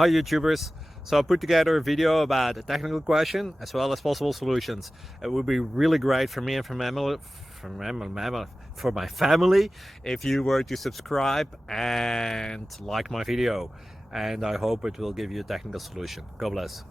Hi YouTubers. So I put together a video about a technical question as well as possible solutions. It would be really great for me and for my family if you were to subscribe and like my video, and I hope it will give you a technical solution. God bless.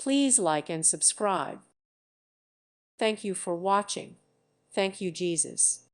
Please like and subscribe. Thank you for watching. Thank you, Jesus.